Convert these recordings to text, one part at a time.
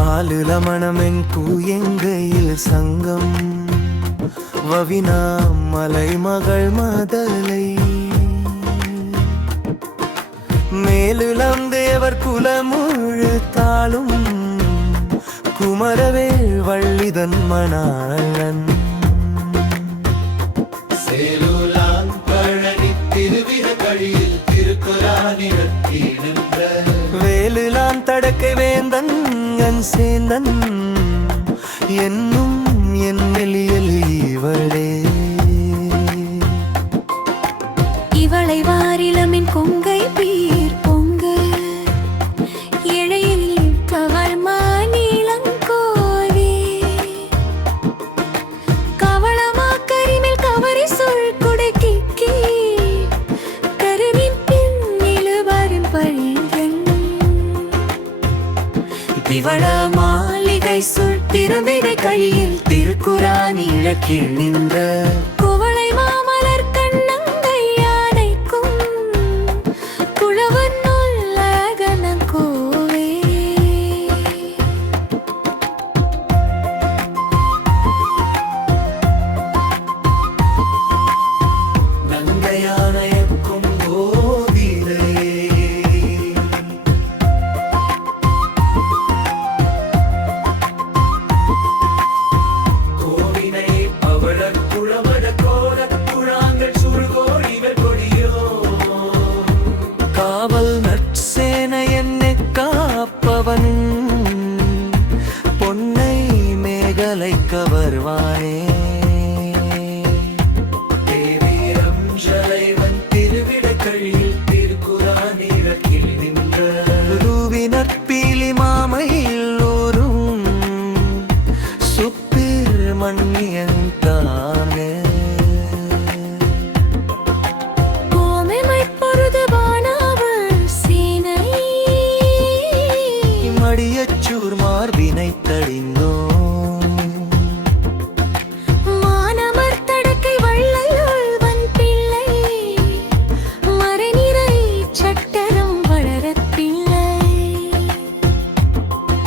மாலுல மணமென் பூயங்கையில் சங்கம் வவினாம் மலை மகள் மதலை மேலுலம் தேவர் குலமுழு தாளும் குமரவேல் வள்ளிதன் மணாளன் சேலுலான் பழனி திருவிரகழியில் திருக்குறானிடத்தி நின்ற வேலுலான் தடக்கை வேந்தன் என் சேந்தன் என்னும் என் எளியல் இவளே இவளை வாரிலமின் கொங்கை பீர் பொங்க இழையில் கவள் மாநிலங்கோவே கவளமா கரிமேல் கவரி சொல் குடைக்கி கருவின் பின்னிலு வரும் பழிகள் திவள மாளிகை சொல் திருவிடை கழியில் திருக்குறான் இழக்கில் நின்ற குவளை மாமலர் கண்ணங்கை யானைக்கும் குழவன் உள்ளகனன் கோவே நங்கையானையக்கும் கோவிலே கோவினை பவளக் குழமட கோலக் குழாங்கள் சுருகோடிகள் கொடியோ காவல் நற்சேனை என்னை காப்பவன் பொன்னை மேகலை கவர்வானே தேவீரம் ஜலைவன் திருவிடக்கழியில் திருக்குறானிடத்தில் நின்ற ரூவினர் பீலி மாமையில்லோரும் சுப்பிர் மண்ணியன் தானே கோமெமை பொருது வானவர் சேனை மடியச்சூர் மார்பினை தடிந்தோம் மானமர் தடக்கை வள்ளலுள்வன் பிள்ளை மறைநிறை சட்டரம் வளரத் பிள்ளை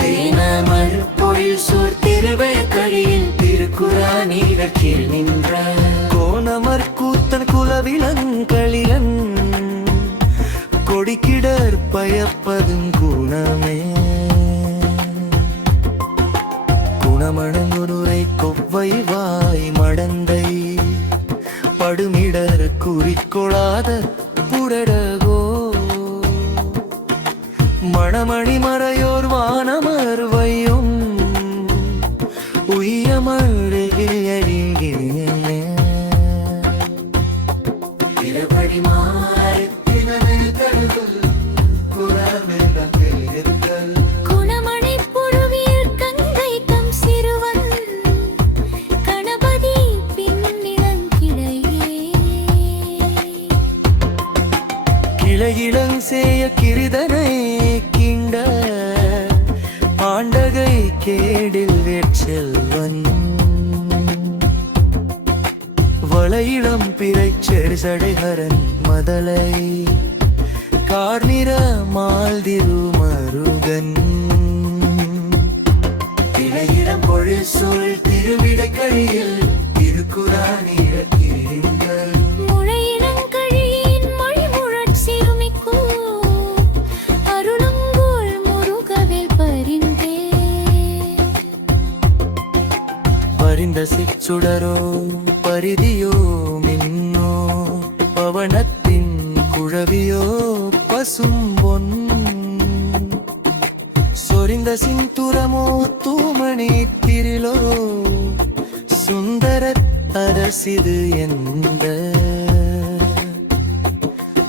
தேனமர் பொழில் சூர் திருவிடக்கழியில் திருக்குறானிடத்தில் நின்ற கோணமர் கூத்தன் குலவிலங்களிலன் கொடிக்கிடர் பயப்பதும் குணமே குணமணங்குனுரை கொவ்வை வாய் மடந்தை படுமிடர் குறிக்கொளாத புடடகோ மணமணி மறையோர் வானமர்வையும் உயமருகிலே திருப்படி மாறத்தினமில் தருதல் குறமெல்லாம் இருத்தல் குணமணி புழுவியல் கங்கை தம் சிறுவன் கணபதி பின்னிலங்கிடையே கிளையிளங் சேய கிரிதனை கிண்ட ஆண்டகை கேடில் வேற்செல்வன் வளையிளம் பிறை செருசடைகரன் மதலை கார்நிற மால்திரு மருகன் திரையிடம் பொழில் சூழ் திருவிடக்கழியில் திருக்குறானிடத்தில் நின்ற முளையினங்கழியின் மொழிமுழற் சிறுமிக்கு அருளங்கோள் முருகவேல் பரிந்தே பரிந்த சிச்சுடரோ பரிதியோ மின்னோ பவனத்தின் குழவியோ பசும்பொன் சொரிந்த சிந்துரமோ தூமணி திரிலோ சுந்தர அரசிது எந்த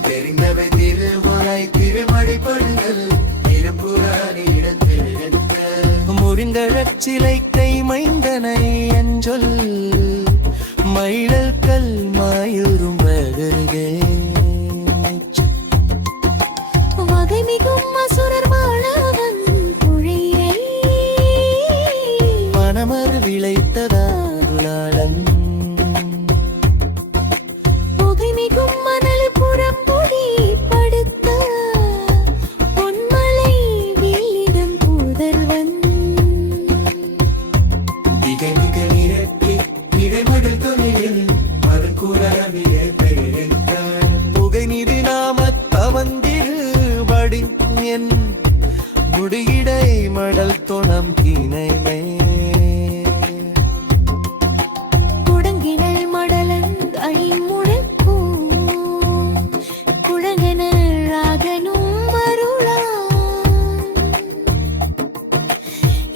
தெரிந்தவை திருமுறை திருமடிப்படுதல் திருக்குறானிடத்தில் நின்ற முறிந்தழற் சிலை கை மைந்தனை அஞ்சொல் மயிலல் கல் மாயுறும் வகருகே வகைமிகும் அசுரர் மாளவன் புழையிரை மனமர் விளைத்ததாருளாளன் புகைமிகும் மணல் புறம்பொடி படுத்த பொன்மலை வில்லிடம் புதல்வன் என் முடியிடை மடல் தொணம் கிணைமே குடங்கினல் மடலன் அழிமுழக்கும் குழங்கனல் ராகனும் அருளா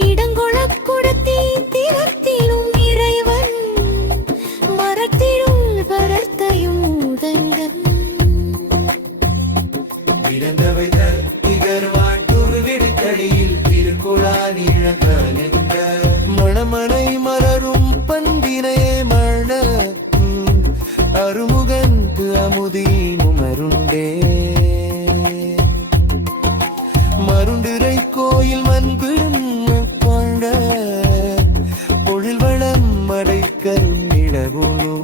இடங்கொளக் குடத்தி திறத்திலும் இறைவன் மரத்திலும் பரத்தையும் உதங்கம் இழந்தவை திகர் வாழ்த்தூர் விடுத்தடியில் திருக்குறான் இழந்த மணமனை மலரும் பந்தினை மண அருமுகந்து அமுதீனும் அருண்டே மருண்டிரை கோயில் மன்பு கொண்ட பொழில் வளம் மடை கருமிடகுழு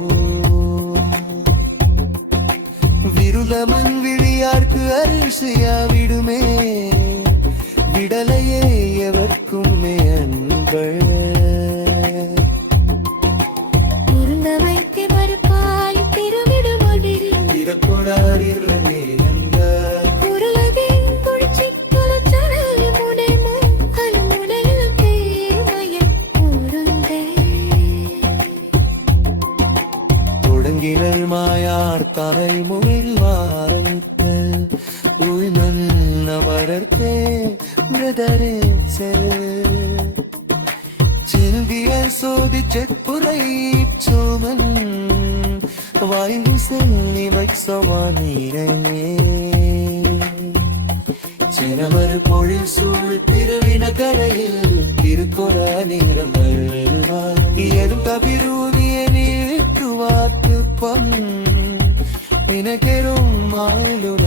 விருதமன் விழியார்க்கு அரிசியா விடுமே விடலையே எவர்க்கும் அன்பள் இருந்தவைக்கு மறுப்பாய் திருவிடுமொழில் திருக்குறானிலே குரலதே குடிச்சிக் குலச்சரல் முனைமோ கல்முனையில் தேர்மயல் கூர்ந்தே தொடங்கினல் மாயார் தரை முகில் வாரங்கள் உய்மன் நமரத்தே பிரதரே செல்விய சோதி செப்புரை சோமன் வாய்ந்து செல்லிவை சவானீரமே சினமறு பொழில் சூழ் திருவினகரையில் திருக்குறானிடம் எரும் கபிரூதிய நீட்டுவாத்து பொன் வினகெரும் மாலுன